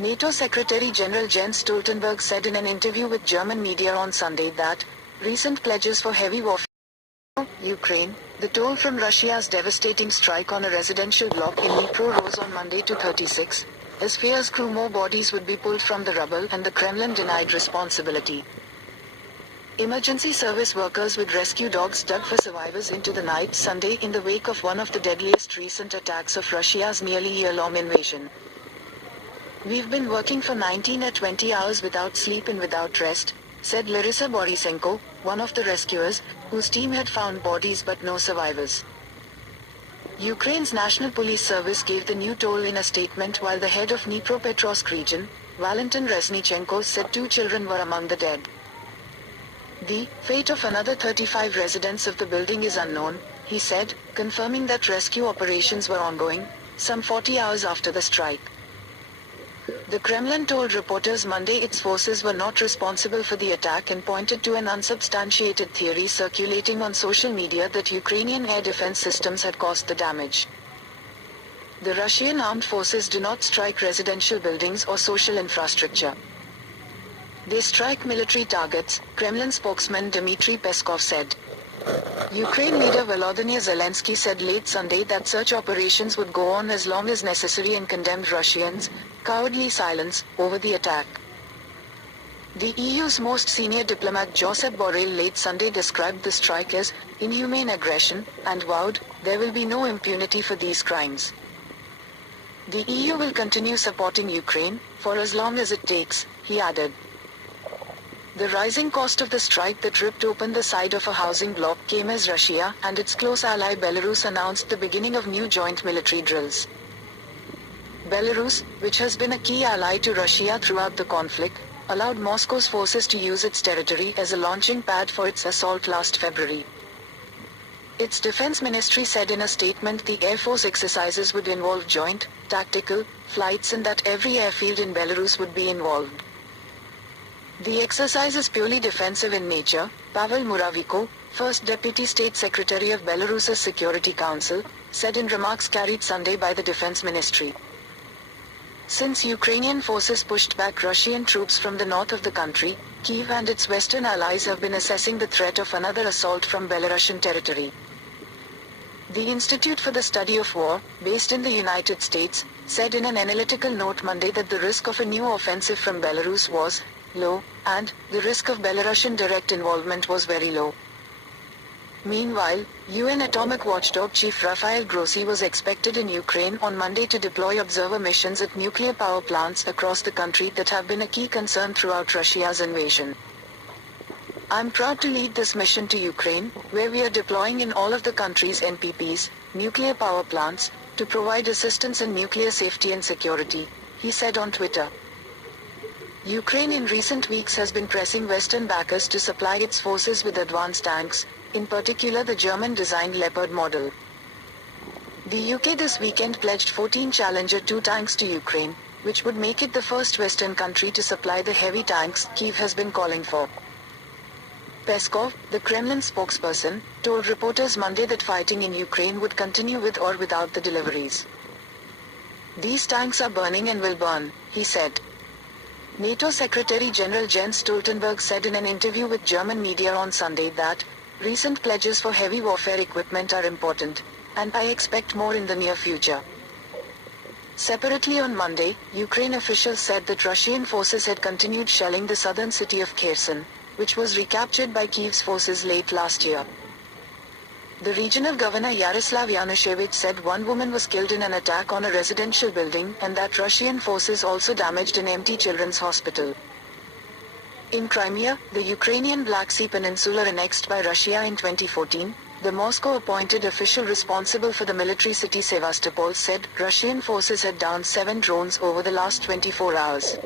NATO Secretary General Jens Stoltenberg said in an interview with German media on Sunday that recent pledges for heavy warfare Ukraine, the toll from Russia's devastating strike on a residential block in Dnipro rose on Monday to 36, as fears grew more bodies would be pulled from the rubble and the Kremlin denied responsibility. Emergency service workers with rescue dogs dug for survivors into the night Sunday in the wake of one of the deadliest recent attacks of Russia's nearly year-long invasion. "We've been working for 19 or 20 hours without sleep and without rest," said Larissa Borisenko, one of the rescuers, whose team had found bodies but no survivors. Ukraine's National Police Service gave the new toll in a statement, while the head of Dnipropetrovsk region, Valentin Reznichenko, said 2 children were among the dead. The fate of another 35 residents of the building is unknown, he said, confirming that rescue operations were ongoing, some 40 hours after the strike. The Kremlin told reporters Monday its forces were not responsible for the attack and pointed to an unsubstantiated theory circulating on social media that Ukrainian air defense systems had caused the damage. The Russian armed forces do not strike residential buildings or social infrastructure. They strike military targets, Kremlin spokesman Dmitry Peskov said. Ukraine leader Volodymyr Zelensky said late Sunday that such operations would go on as long as necessary and condemned Russians' cowardly silence over the attack. The EU's most senior diplomat Josep Borrell late Sunday described the strike as inhumane aggression and vowed there will be no impunity for these crimes. The EU will continue supporting Ukraine for as long as it takes, he added. The rising cost of the strike that ripped open the side of a housing block came as Russia and its close ally Belarus announced the beginning of new joint military drills. Belarus, which has been a key ally to Russia throughout the conflict, allowed Moscow's forces to use its territory as a launching pad for its assault last February. Its defense ministry said in a statement the Air Force exercises would involve joint, tactical, flights and that every airfield in Belarus would be involved. The exercise is purely defensive in nature, Pavel Muravyko, first Deputy State Secretary of Belarus's Security Council, said in remarks carried Sunday by the Defense Ministry. Since Ukrainian forces pushed back Russian troops from the north of the country, Kyiv and its western allies have been assessing the threat of another assault from Belarusian territory. The Institute for the Study of War, based in the United States, said in an analytical note Monday that the risk of a new offensive from Belarus was low, and the risk of Belarusian direct involvement was very low. Meanwhile, UN atomic watchdog chief Rafael Grossi was expected in Ukraine on Monday to deploy observer missions at nuclear power plants across the country that have been a key concern throughout Russia's invasion. "I'm proud to lead this mission to Ukraine, where we are deploying in all of the country's NPPs, nuclear power plants, to provide assistance in nuclear safety and security," he said on Twitter. Ukraine in recent weeks has been pressing Western backers to supply its forces with advanced tanks, in particular the German-designed Leopard model. The UK this weekend pledged 14 Challenger 2 tanks to Ukraine, which would make it the first Western country to supply the heavy tanks Kyiv has been calling for. Peskov, the Kremlin spokesperson, told reporters Monday that fighting in Ukraine would continue with or without the deliveries. "These tanks are burning and will burn," he said. NATO Secretary General Jens Stoltenberg said in an interview with German media on Sunday that recent pledges for heavy warfare equipment are important, and I expect more in the near future. Separately on Monday, Ukraine officials said that Russian forces had continued shelling the southern city of Kherson, which was recaptured by Kyiv's forces late last year. The regional governor Yaroslav Yanushevich said one woman was killed in an attack on a residential building and that Russian forces also damaged an empty children's hospital. In Crimea, the Ukrainian Black Sea Peninsula annexed by Russia in 2014, the Moscow-appointed official responsible for the military city Sevastopol said Russian forces had downed 7 drones over the last 24 hours.